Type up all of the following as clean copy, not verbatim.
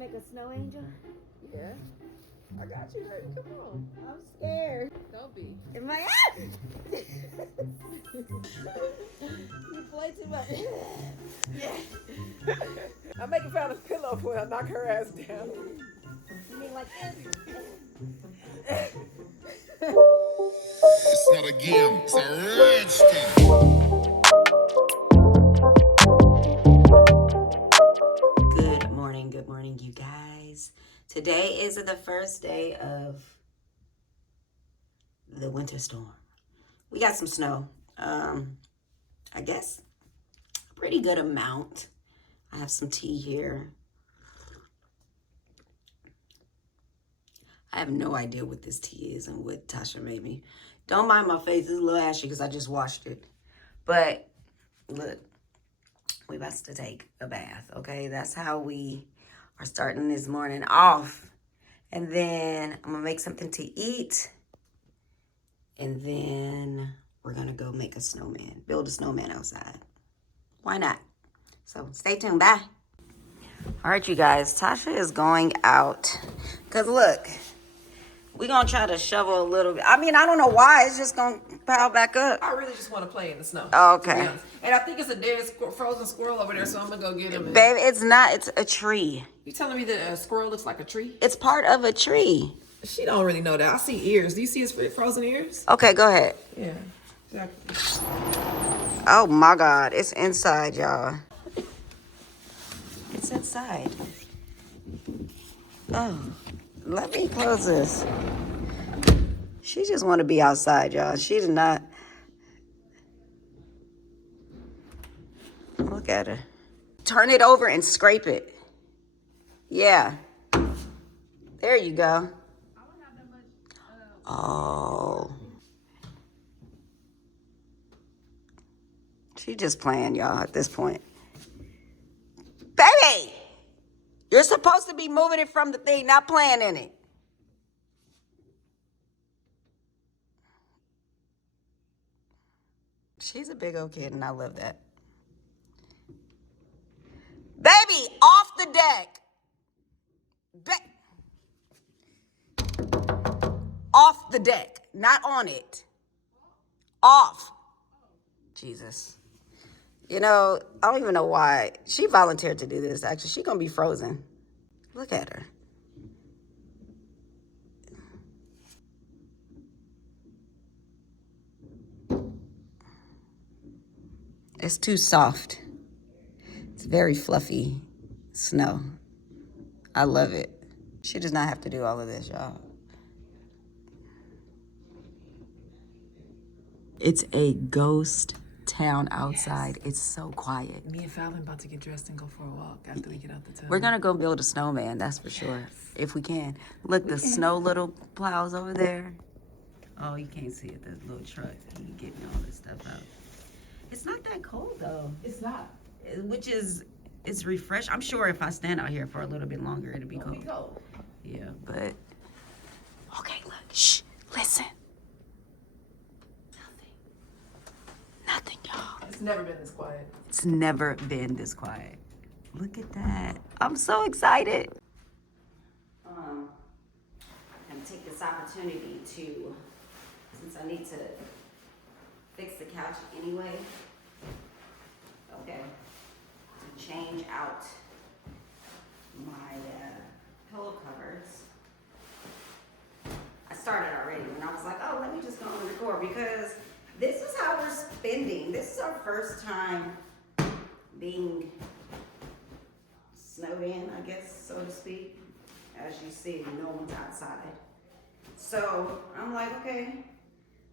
make a snow angel? Yeah. I got you, baby. Come on. I'm scared. Don't be. Am I You play too much. Yeah. I'm making fun of a pillow for her. Knock her ass down. You mean like It's not a game, it's a rich thing. Good morning, you guys. Today is the first day of the winter storm. We got some snow. I guess a pretty good amount. I have some tea here. I have no idea what this tea is and what Tasha made me. Don't mind my face. It's a little ashy because I just washed it. But look, we about to take a bath, okay? That's how we are starting this morning off. And then I'm going to make something to eat. And then we're going to go make a snowman, build a snowman outside. Why not? So stay tuned. Bye. All right, you guys. Tasha is going out. Because look, we're going to try to shovel a little bit. I mean, I don't know why. It's just going to pile back up. I really just want to play in the snow. Okay. And I think it's a dead frozen squirrel over there, so I'm going to go get him. Baby, it's not. It's a tree. You telling me that a squirrel looks like a tree? It's part of a tree. She don't really know that. I see ears. Do you see his frozen ears? Okay, go ahead. Yeah, exactly. Oh, my God. It's inside, y'all. It's inside. Oh, let me close this. She just want to be outside, y'all. She did not. Look at her. Turn it over and scrape it. Yeah. There you go. Oh. She just playing, y'all, at this point. Baby! You're supposed to be moving it from the thing, not playing in it. She's a big old kid, and I love that. Baby, off the deck. Off the deck, not on it. Off. Jesus. You know, I don't even know why. She volunteered to do this, actually. She's going to be frozen. Look at her. It's too soft. It's very fluffy snow. I love it. She does not have to do all of this, y'all. It's a ghost town outside. Yes. It's so quiet. Me and Fallon about to get dressed and go for a walk after we get out the town. We're going to go build a snowman, that's for sure, if we can. Look, the snow little plows over there. Oh, you can't see it. There's a little truck. He's getting all this stuff out. It's not that cold, though. It's not. Which is, it's refreshing. I'm sure if I stand out here for a little bit longer, it'll be cold. It'll be cold. Yeah, but, okay, look, shh, listen. Nothing, y'all. It's never been this quiet. It's never been this quiet. Look at that. I'm so excited. I'm gonna take this opportunity to, since I need to fix the couch anyway, okay, to change out my pillow covers. I started already and I was like, oh, let me just go and record because this is how we're spending. This is our first time being snowed in, I guess, so to speak. As you see, no one's outside. So I'm like, okay,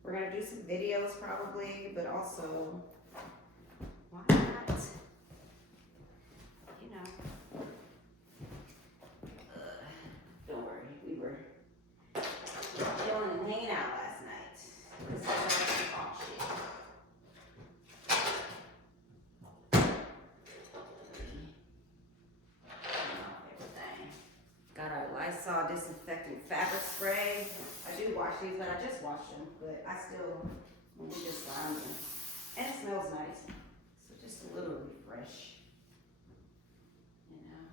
we're gonna do some videos probably, but also, why not? You know. Don't worry, we were chilling and hanging out last night. This is our talk shit. Got our Lysol disinfectant fabric spray. I do wash these, but I just washed them. But I still, we just slime them. And it smells nice. So just a little refresh. You know.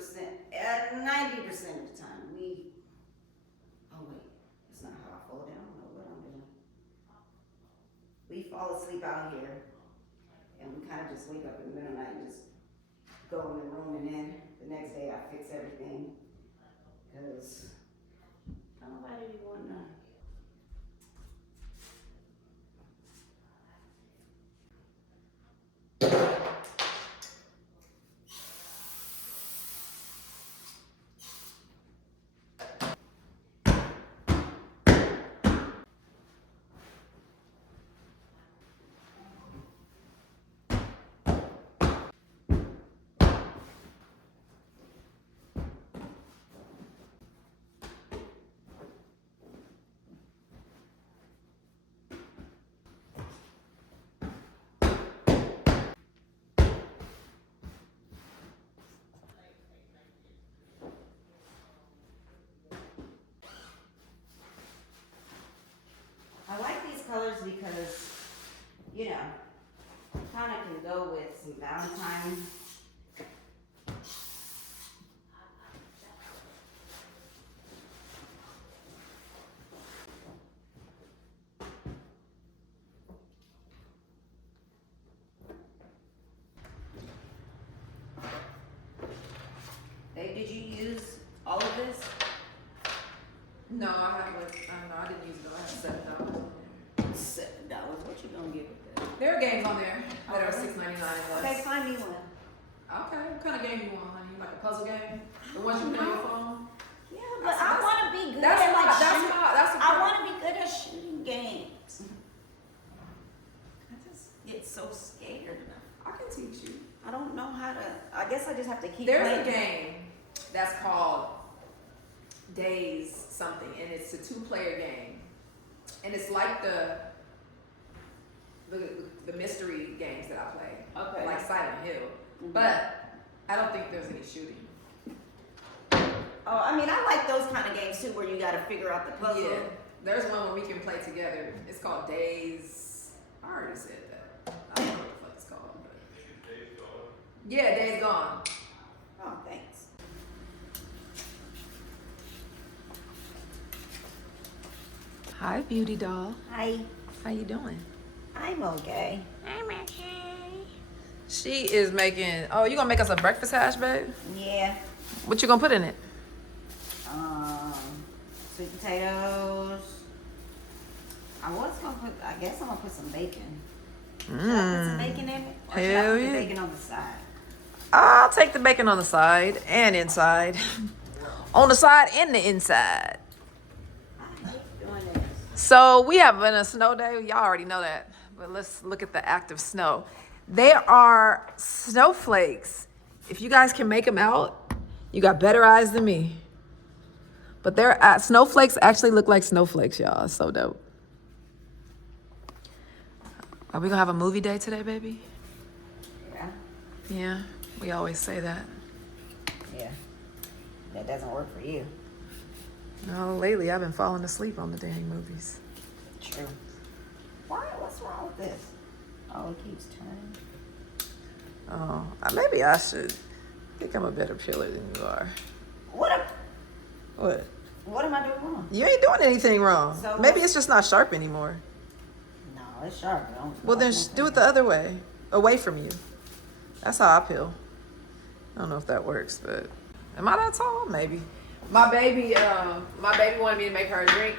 90% of the time, oh wait, it's not how I fall down. I don't know what I'm doing. We fall asleep out here, and we kind of just wake up in the middle of the night and just go in the room, and then the next day I fix everything, because nobody be wanting to. I like these colors because, you know, kind of can go with some Valentine. Babe, did you use all of this? No, I haven't. I didn't use it. I have $7. $7. What you gonna get with that? There are games on there that are $6.99. Okay, find me one. Okay, what kind of game you want, honey? Like a puzzle game? The ones you play on your phone? Yeah, but I want to be good That's at like not. That's I want to be good at shooting games. I just get so scared. I can teach you. I don't know how to. I guess I just have to keep There's playing. a game that's called Days something, and it's a 2-player game, and it's like the mystery games that I play, Okay. like Silent Hill, Mhm. but I don't think there's any shooting. Oh, I mean, I like those kind of games too, where you got to figure out the puzzle. Yeah, there's one where we can play together. It's called Days. I already said that. I don't know what the fuck it's called. But... Yeah, Days Gone. Oh, thanks. Hi, beauty doll. Hi. How you doing? I'm okay. She is making. Oh, you gonna make us a breakfast hash, babe? Yeah. What you gonna put in it? Sweet potatoes. I guess I'm gonna put some bacon. Should I put some bacon in it? Or should I Hell put yeah. the bacon on the side? I'll take the bacon on the side and inside. On the side and the inside. I hate doing this. So we have been a snow day. Y'all already know that. But let's look at the active snow. There are snowflakes. If you guys can make them out, you got better eyes than me. But snowflakes actually look like snowflakes, y'all. It's so dope. Are we gonna have a movie day today, baby? Yeah. Yeah, we always say that. Yeah. That doesn't work for you. No, lately I've been falling asleep on the dang movies. True. Why? What's wrong with this? Oh, it keeps turning. Oh, maybe I should. I think I'm a better peeler than you are. What? What am I doing wrong? You ain't doing anything wrong. So Maybe it's just not sharp anymore. No, it's sharp. Well, then do it the other way, away from you. That's how I peel. I don't know if that works, but am I that tall? Maybe. My baby wanted me to make her a drink.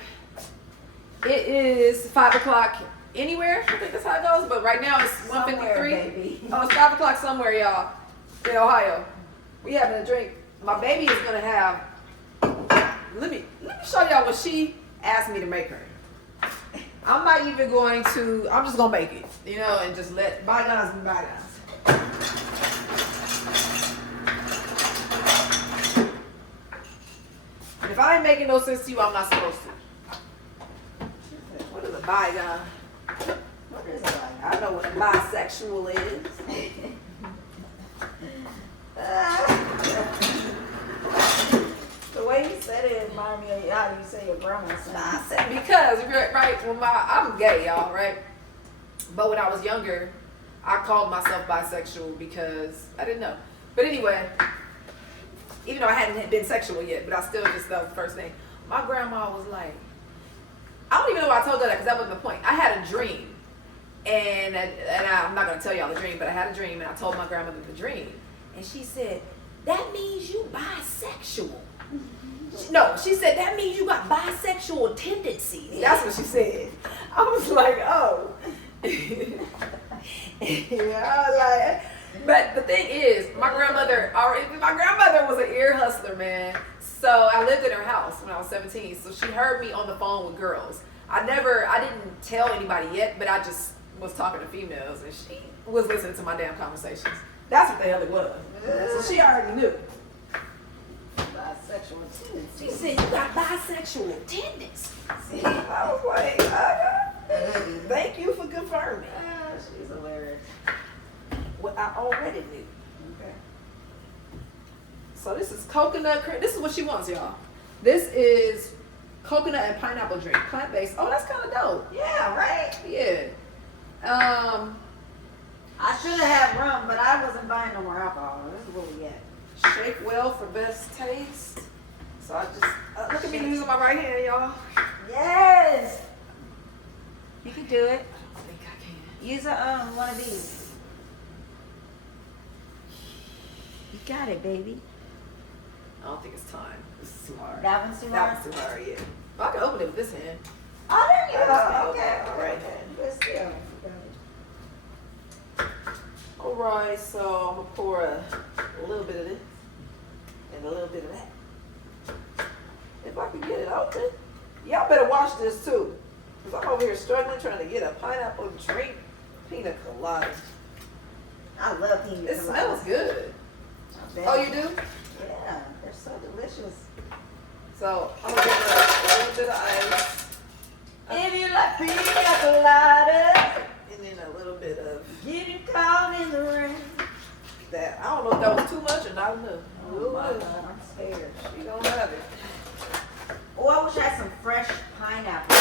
It is 5 o'clock anywhere. I think that's how it goes. But right now it's 1:53. Baby. Oh, it's 5 o'clock somewhere, y'all, in Ohio. We having a drink. My baby is gonna have. Let me show y'all what she asked me to make her. I'm not even going to. I'm just gonna make it, and just let bygones be bygones. And if I ain't making no sense to you, I'm not supposed to. What is a bygone? What is it like? I know what a bisexual is. The way you said it reminded me of how you say your grandma son. I said because right when I'm gay, y'all, right? But when I was younger, I called myself bisexual because I didn't know. But anyway, even though I hadn't been sexual yet, but I still just, that was the first thing. My grandma was like, I don't even know why I told her that because that wasn't the point. I had a dream, and I'm not gonna tell y'all the dream, but I had a dream, and I told my grandmother the dream, and she said, "That means you bisexual." No, she said that means you got bisexual tendencies. That's what she said. I was like, oh. Yeah, I was like, but the thing is, my grandmother was an ear hustler, man. So I lived in her house when I was 17. So she heard me on the phone with girls. I didn't tell anybody yet, but I just was talking to females, and she was listening to my damn conversations. That's what the hell it was. So she already knew. Bisexual tendencies. She said you got bisexual tendencies. See? I was like, thank you for confirming. She's hilarious. What I already knew. Okay. So this is coconut cream. This is what she wants, y'all. This is coconut and pineapple drink, plant-based. Oh, that's kind of dope. Yeah, right? Yeah. I should have had rum, but I wasn't buying no more alcohol. This is what we get. Shake well for best taste. So I just look at me using my right hand, y'all. Yes. You can do it. I think I can. Use one of these. You got it, baby. I don't think it's time. This is too hard. That one's too That hard? one's too hard, yeah. I can open it with this hand. Oh, there you go. Okay. Okay. All right then. Good still. All right, so I'm gonna pour a little bit of this and a little bit of that. If I can get it open. Y'all better watch this too. Because I'm over here struggling trying to get a pineapple drink pina colada. I love pina It smells good. Oh, you do? Yeah, they're so delicious. So I'm gonna get a little bit of ice. If you like pina colada, And then a little bit of getting caught in the rain. that. I don't know if that was too much or not enough. Oh my God, I'm scared. She don't have it. Oh, I wish I had some fresh pineapple.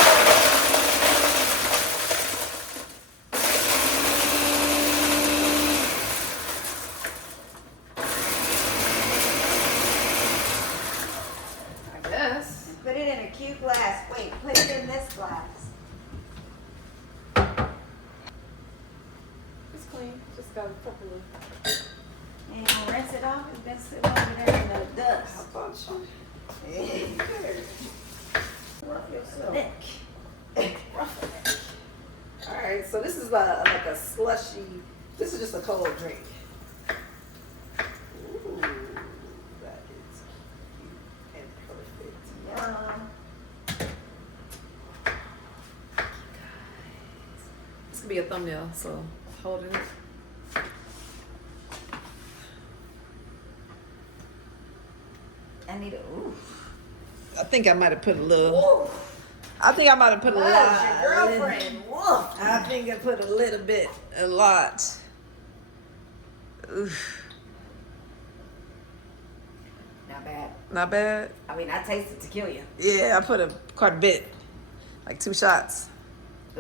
I guess. Put it in a cute glass. Wait, put it in this glass. It's clean. Just gotta properly. And you rinse it off. It's been sitting over there in the How dust. about you? Rough yourself. All right, so this is like a slushy. This is just a cold drink. Ooh, that is cute and perfect. Yum. This could be a thumbnail, so hold it. I need a ooh. I think I might have put a little. Ooh. I think I might have put a lot. That's your girlfriend. Woof. I think I put a lot. Oof. Not bad. Not bad. I mean, I tasted tequila. Yeah, I put quite a bit, like 2 shots.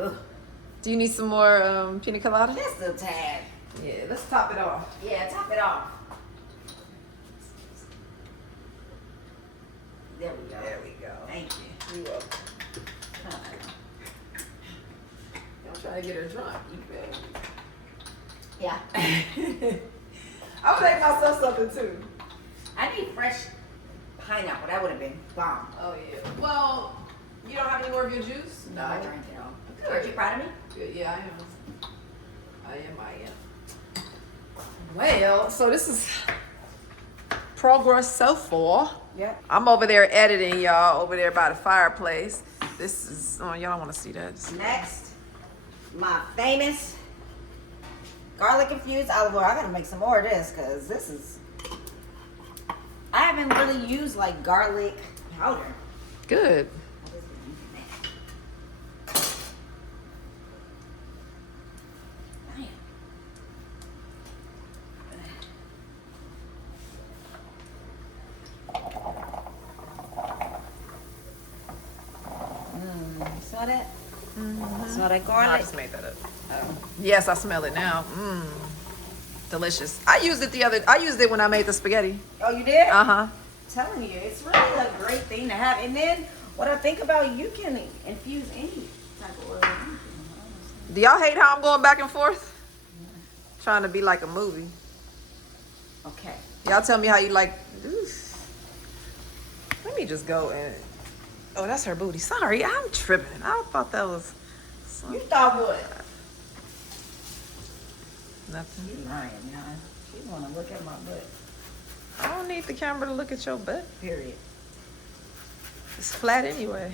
Ugh. Do you need some more pina colada? Just a tad. Yeah, let's top it off. Yeah, top it off. There we go. There we go. Thank you. You welcome. I'm trying to get her drunk. You feel me? Yeah. I'm gonna make myself something too. I need fresh pineapple. That would have been bomb. Oh yeah. Well, you don't have any more of your juice? No, I drank it all. Good. Aren't you proud of me? Good. Yeah, I am. Well, so this is progress so far. Yep. I'm over there editing, y'all, over there by the fireplace. This is, oh, y'all don't want to see that. Next, my famous garlic infused olive oil. I gotta make some more of this because this is. I haven't really used like garlic powder. Good. Smell that? Smell that I garlic? just made that up. Oh. Yes, I smell it now. Delicious. I used it when I made the spaghetti. Oh, you did? Uh-huh. Telling you, it's really a great thing to have. And then what I think about, you can infuse any type of oil. Do y'all hate how I'm going back and forth? Trying to be like a movie. Okay. Y'all tell me how you like. Oof. Let me just go and. Oh, that's her booty. Sorry, I'm tripping. I thought that was. You thought what? Nothing. You lying, y'all. She want to look at my butt. I don't need the camera to look at your butt. Period. It's flat anyway.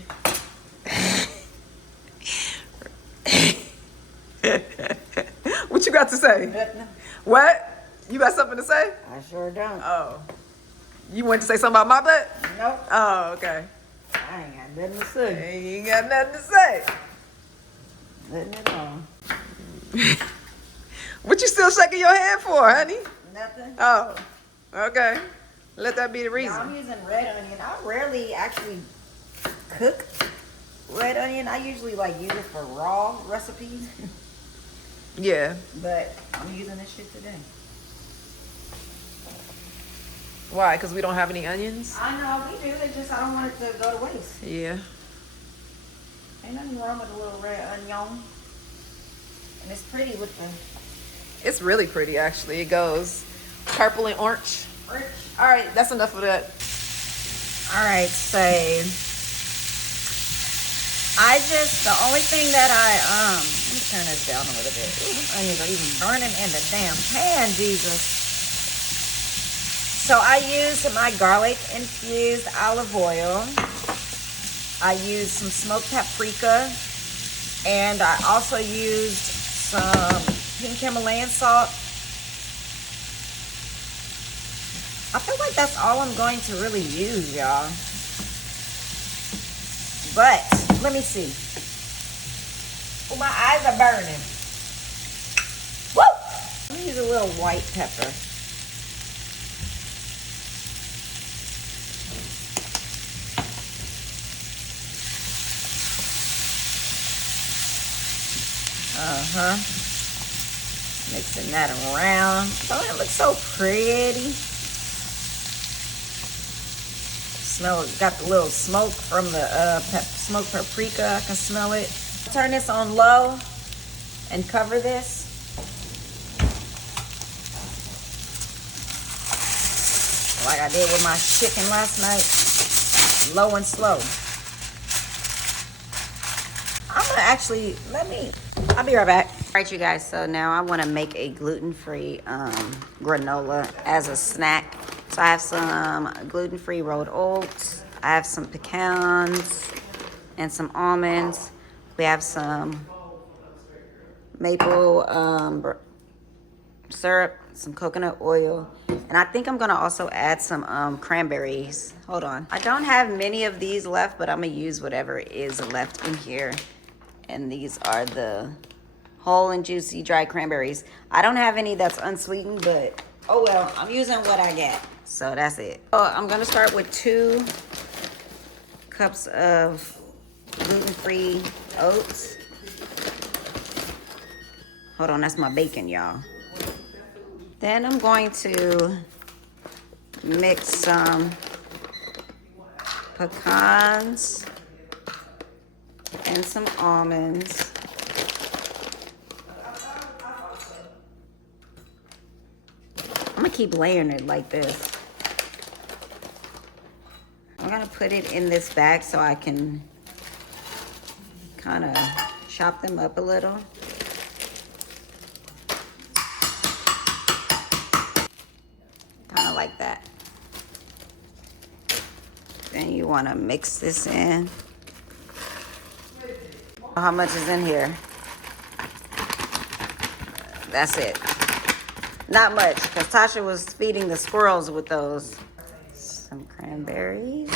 What you got to say? Nothing. What? You got something to say? I sure don't. Oh. You went to say something about my butt? Nope. Oh, okay. I ain't got nothing to say. You ain't got nothing to say. Nothing at all. What you still shaking your head for, honey? Nothing. Oh, okay. Let that be the reason. Now, I'm using red onion. I rarely actually cook red onion. I usually like use it for raw recipes. Yeah. But I'm using this shit today. Why? Because we don't have any onions? I know we do. It's just I don't want it to go to waste. Yeah. Ain't nothing wrong with a little red onion. And it's pretty with the It's really pretty, actually. It goes purple and orange. orange. All right, that's enough of that. All right, so the only thing that let me turn this down a little bit. Ooh, them onions are even burning in the damn pan, Jesus. So I used my garlic infused olive oil. I used some smoked paprika, and I also used some pink Himalayan salt. I feel like that's all I'm going to really use, y'all. But let me see. Oh, my eyes are burning. Woo! Let me use a little white pepper. Mixing that around. Oh, it looks so pretty. Smell it. Got the little smoke from the smoked paprika. I can smell it. Turn this on low and cover this. Like I did with my chicken last night. Low and slow. I'm gonna actually, I'll be right back. All right, you guys, so now I wanna make a gluten-free granola as a snack. So I have some gluten-free rolled oats. I have some pecans and some almonds. We have some maple syrup, some coconut oil, and I think I'm gonna also add some cranberries. Hold on. I don't have many of these left, but I'm gonna use whatever is left in here. And these are the whole and juicy dried cranberries. I don't have any that's unsweetened, but oh well, I'm using what I got. So that's it. So I'm gonna start with 2 cups of gluten-free oats. Hold on, that's my bacon, y'all. Then I'm going to mix some pecans and some almonds. I'm gonna keep layering it like this. I'm gonna put it in this bag so I can kind of chop them up a little. Kind of like that. Then you wanna mix this in. How much is in here? That's it. Not much, because Tasha was feeding the squirrels with those. Some cranberries.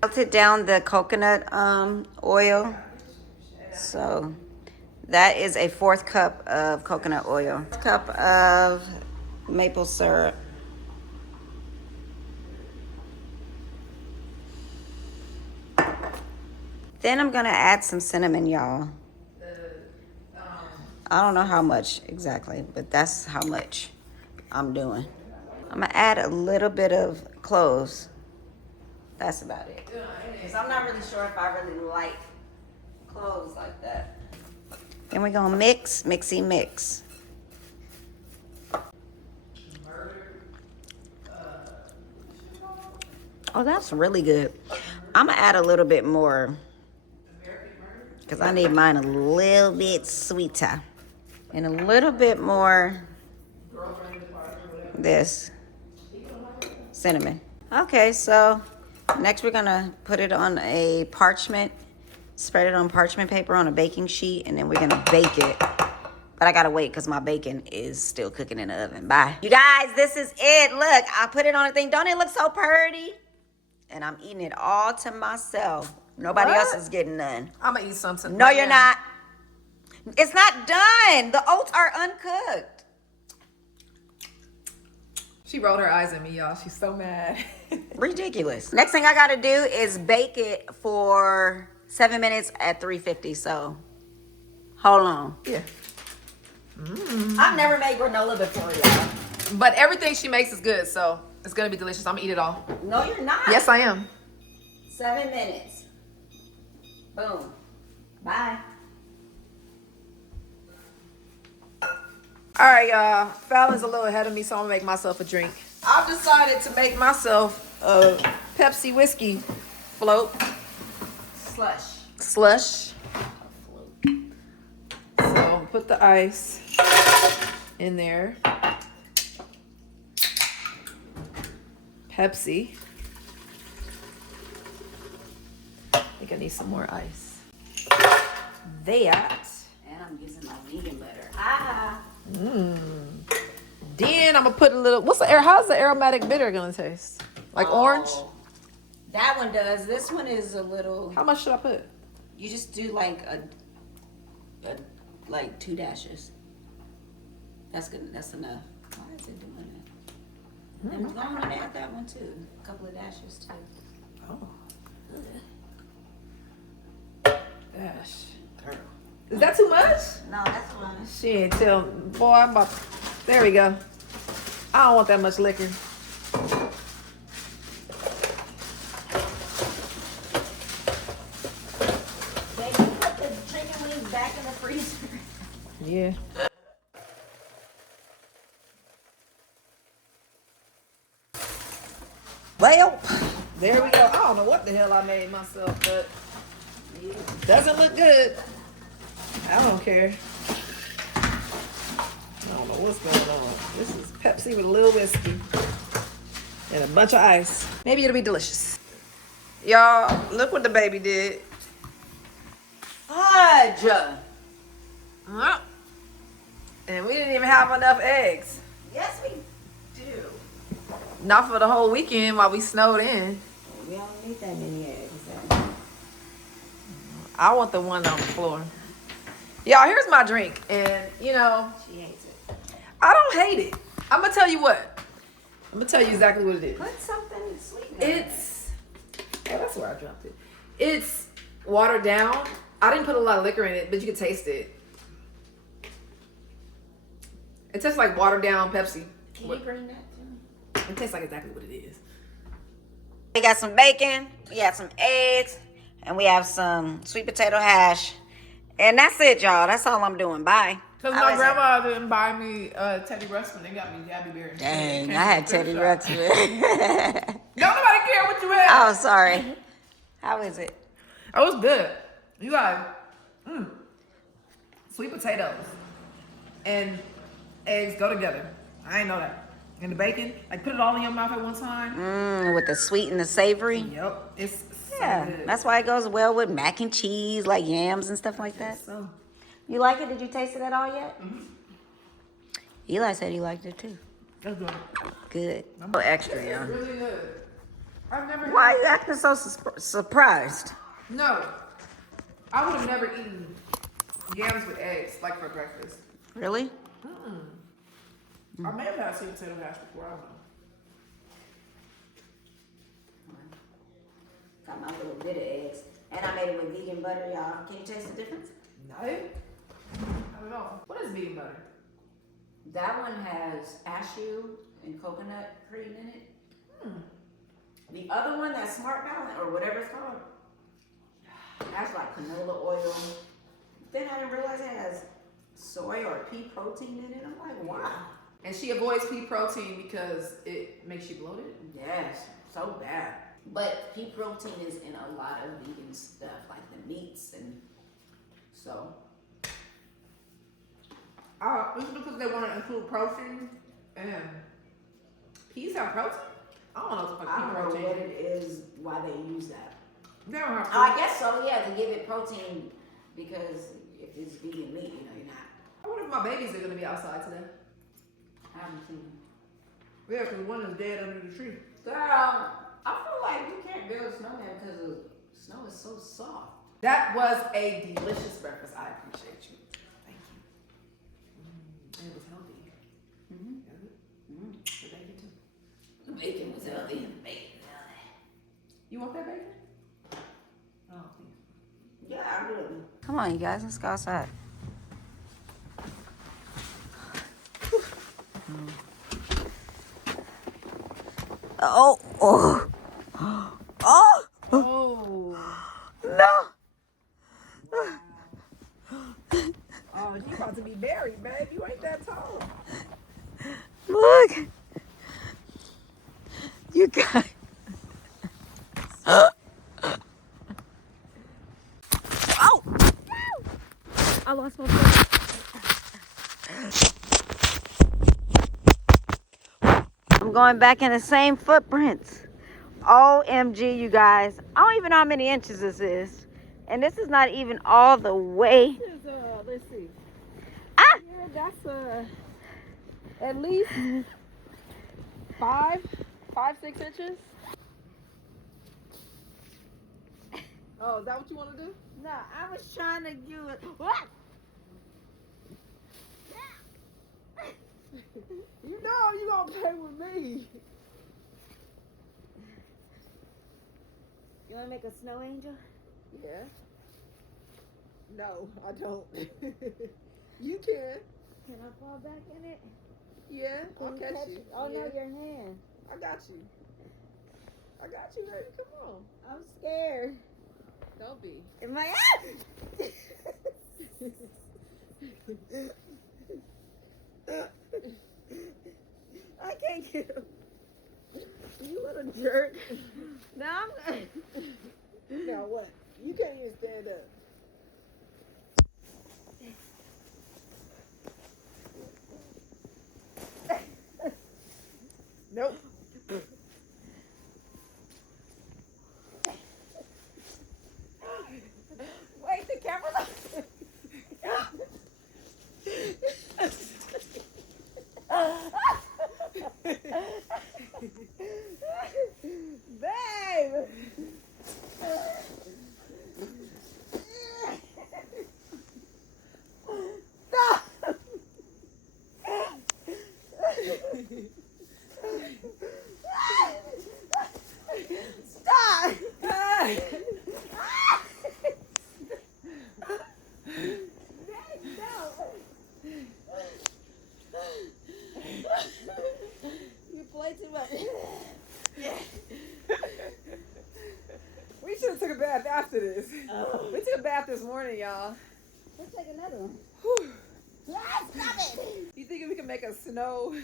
Melted down the coconut oil. So that is a 4th cup of coconut oil. 1 cup of maple syrup. Then I'm gonna add some cinnamon, y'all. I don't know how much exactly, but that's how much I'm doing. I'm gonna add a little bit of cloves. That's about it. Because I'm not really sure if I really like cloves like that. Then we're gonna mixy mix. Oh, that's really good. I'm gonna add a little bit more because I need mine a little bit sweeter and a little bit more this cinnamon. Okay, so next we're gonna put it on a parchment, spread it on parchment paper on a baking sheet, and then we're gonna bake it. But I gotta wait because my bacon is still cooking in the oven. Bye. You guys, this is it. Look, I put it on a thing. Don't it look so pretty? And I'm eating it all to myself. Nobody else is getting none. I'm gonna eat something. No, you're not. It's not done. The oats are uncooked. She rolled her eyes at me, y'all. She's so mad. Ridiculous. Next thing I gotta do is bake it for 7 minutes at 350. So, hold on. Yeah. I've never made granola before, y'all. But everything she makes is good, so it's gonna be delicious. I'm gonna eat it all. No, you're not. Yes, I am. 7 minutes. Boom. Bye. All right, y'all. Fallon's a little ahead of me, so I'm gonna make myself a drink. I've decided to make myself a Pepsi whiskey float slush. So put the ice in there. Pepsi. I think I need some more ice. That. And I'm using my vegan butter. Then I'm gonna put a little. How's the aromatic bitter gonna taste? Like orange? That one does. This one is a little. How much should I put? You just do like like 2 dashes. That's good. That's enough. Why is it doing that? And go on and add that one too. A couple of dashes too. Oh. Gosh. Girl. Is that too much? No, that's fine. She ain't tell. Boy, I'm about. There we go. I don't want that much liquor. Baby, put the chicken wings back in the freezer. Yeah. Well, there we go. I don't know what the hell I made myself, but it doesn't look good. I don't care. I don't know what's going on. This is Pepsi with a little whiskey and a bunch of ice. Maybe it'll be delicious. Y'all, look what the baby did. Fudge. And we didn't even have enough eggs. Yes, we do. Not for the whole weekend while we snowed in. We don't need that many eggs. I want the one on the floor. Y'all, here's my drink. And, you know, She hates it. I don't hate it. I'm going to tell you what. I'm going to tell you exactly what it is. Put something sweet in it. It's, oh, that's where I dropped it. It's watered down. I didn't put a lot of liquor in it, but you can taste it. It tastes like watered down Pepsi. Can you bring that too? It tastes like exactly what it is. We got some bacon, we got some eggs, and we have some sweet potato hash. And that's it, y'all. That's all I'm doing. Bye. Because my grandma didn't buy me Teddy Ruxpin. They got me Gabby Bear. Dang, I had Teddy Ruxpin. Don't nobody care what you had. Oh, sorry. How is it? It was good. You guys, sweet potatoes and eggs go together. I ain't know that. And the bacon, like put it all in your mouth at one time. With the sweet and the savory. Yep, it's so Yeah, good. that's why it goes well with mac and cheese, like yams and stuff like that. So You like it? Did you taste it at all yet? Eli said he liked it too. that's good. Good. A little extra, y'all. Really good. I've never. Why are you acting so surprised? No, I would have never eaten yams with eggs like for breakfast. Really? I may have had sweet potato hash before. I don't know. Got my little bit of eggs. And I made it with vegan butter, y'all. Can you taste the difference? No, not at all. What is vegan butter? That one has cashew and coconut cream in it. The other one, that Smart Balance or whatever it's called, has like canola oil. Then I didn't realize it has soy or pea protein in it. I'm like, wow. And she avoids pea protein because it makes you bloated? Yes, so bad. But pea protein is in a lot of vegan stuff, like the meats, and so. This is because they want to include protein and peas have protein? I don't know what I don't know protein. what it is, why they use that. They don't have I guess so, yeah, to give it protein, because if it's vegan meat, you know, you're not. I wonder if my babies are going to be outside today. I haven't seen them. Yeah, because one is dead under the tree. Girl, I feel like you can't build a snowman because the snow is so soft. That was a delicious breakfast. I appreciate you. Thank you. And it was healthy. The bacon too. The bacon was healthy. The bacon was healthy. You want that bacon? Oh, please. Yeah, I do. Come on, you guys, let's go outside. Oh, oh, oh, Oh. no. Oh, you about to be buried, babe. You ain't that tall. Look. You guys. Oh. I lost my phone. I'm going back in the same footprints. OMG, you guys. I don't even know how many inches this is. And this is not even all the way. This is, let's see. Ah! Yeah, that's, at least 5, 6 inches. Oh, is that what you want to do? No, I was trying to do it. What? You know you gonna play with me. You want to make a snow angel? Yeah. No, I don't. You can. Can I fall back in it? Yeah, I'll Can catch you. it? Oh, Yeah. no, your hand. I got you. I got you, baby. Come on. I'm scared. Don't be. Am I I can't get him. You little jerk. No, I'm not. Now what? You can't even stand up. Nope. Wait, the camera's on. Babe! Stop! Stop! You play too much. We should have took a bath after this. Oh. We took a bath this morning, y'all. Let's take another one. Whew. Stop it! You think we can make a snow?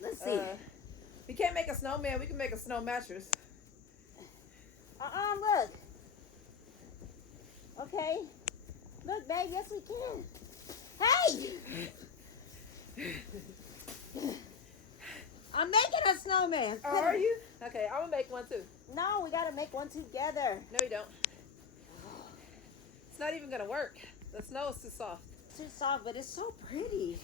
Let's see. We can't make a snowman. We can make a snow mattress. Look. Okay. Look, babe, yes we can. Hey! I'm making a snowman. Oh, are you? Okay, I'm gonna make one too. No, we gotta make one together. No, you don't. It's not even gonna work. The snow is too soft. It's too soft, but it's so pretty.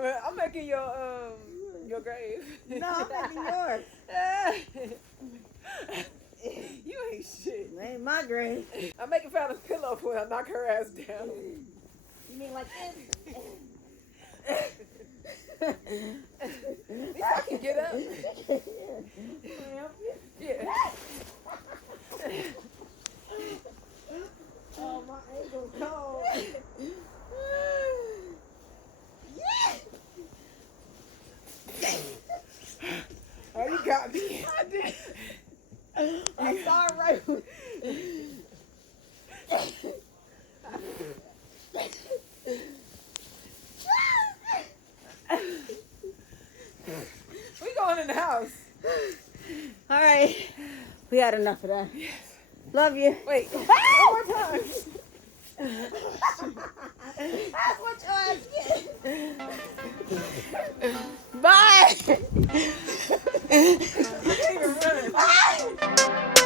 I'm making your grave. No, I'm making yours. You ain't shit. It ain't my grave. I'm making Fallon's pillow for her. Knock her ass down. You mean like this? At least I can get up. Yeah. Oh my We had enough of that. Yes. Love you. Wait, one more time. That's what your ass get. Bye. I can't even run.